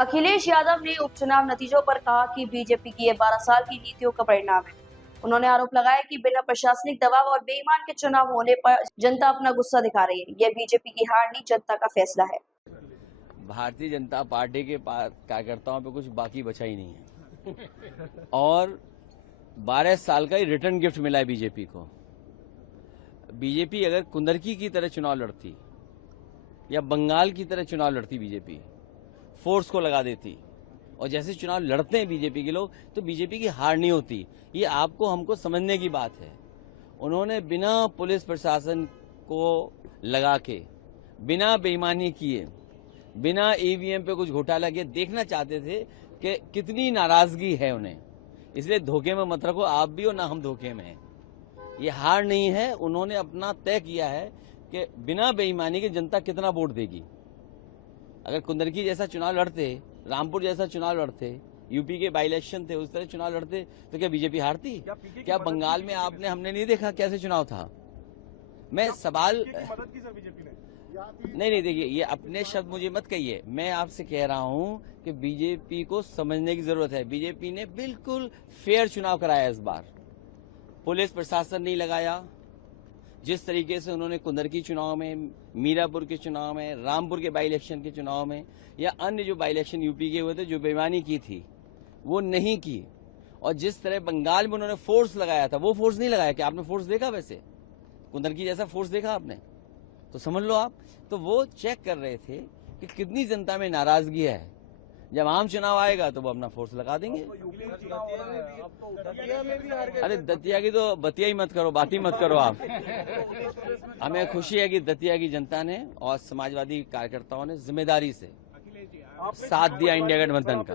अखिलेश यादव ने उपचुनाव नतीजों पर कहा कि बीजेपी की ये 12 साल की नीतियों का परिणाम है। उन्होंने आरोप लगाया कि बिना प्रशासनिक दबाव और बेईमान के चुनाव होने पर जनता अपना गुस्सा दिखा रही है। यह बीजेपी की हार नहीं, जनता का फैसला है। भारतीय जनता पार्टी के कार्यकर्ताओं पे कुछ बाकी बचा ही नहीं है और 12 साल का ही रिटर्न गिफ्ट मिला है बीजेपी को। बीजेपी अगर कुंदरकी की तरह चुनाव लड़ती या बंगाल की तरह चुनाव लड़ती, बीजेपी फोर्स को लगा देती और जैसे चुनाव लड़ते हैं बीजेपी के लोग, तो बीजेपी की हार नहीं होती। ये आपको हमको समझने की बात है। उन्होंने बिना पुलिस प्रशासन को लगा के, बिना बेईमानी किए, बिना ईवीएम पे कुछ घोटाला किए देखना चाहते थे कि कितनी नाराजगी है उन्हें। इसलिए धोखे में मत रखो आप भी, और ना हम धोखे में हैं। ये हार नहीं है। उन्होंने अपना तय किया है कि बिना बेईमानी के जनता कितना वोट देगी। अगर कुंदरकी जैसा चुनाव लड़ते, रामपुर जैसा चुनाव लड़ते, यूपी के बाई इलेक्शन थे उस तरह चुनाव लड़ते, तो क्या बीजेपी हारती? क्या बंगाल में हमने नहीं देखा कैसे चुनाव था? मैं सवाल नहीं देखिए, ये अपने शब्द मुझे मत कहिए। मैं आपसे कह रहा हूं कि बीजेपी को समझने की जरूरत है। बीजेपी ने बिल्कुल फेयर चुनाव कराया इस बार। पुलिस प्रशासन नहीं लगाया। जिस तरीके से उन्होंने कुंदरकी चुनाव में, मीरापुर के चुनाव में, रामपुर के बाई इलेक्शन के चुनाव में या अन्य जो बाई इलेक्शन यूपी के हुए थे, जो बेईमानी की थी वो नहीं की। और जिस तरह बंगाल में उन्होंने फोर्स लगाया था, वो फोर्स नहीं लगाया। क्या आपने फोर्स देखा? वैसे कुंदरकी जैसा फोर्स देखा आपने? तो समझ लो आप। तो वो चेक कर रहे थे कि कितनी जनता में नाराजगी है। जब आम चुनाव आएगा तो वो अपना फोर्स लगा देंगे। अरे दतिया की तो बतिया ही मत करो, बात ही मत करो आप। हमें खुशी है कि दतिया की जनता ने और समाजवादी कार्यकर्ताओं ने जिम्मेदारी से साथ दिया इंडिया गठबंधन का।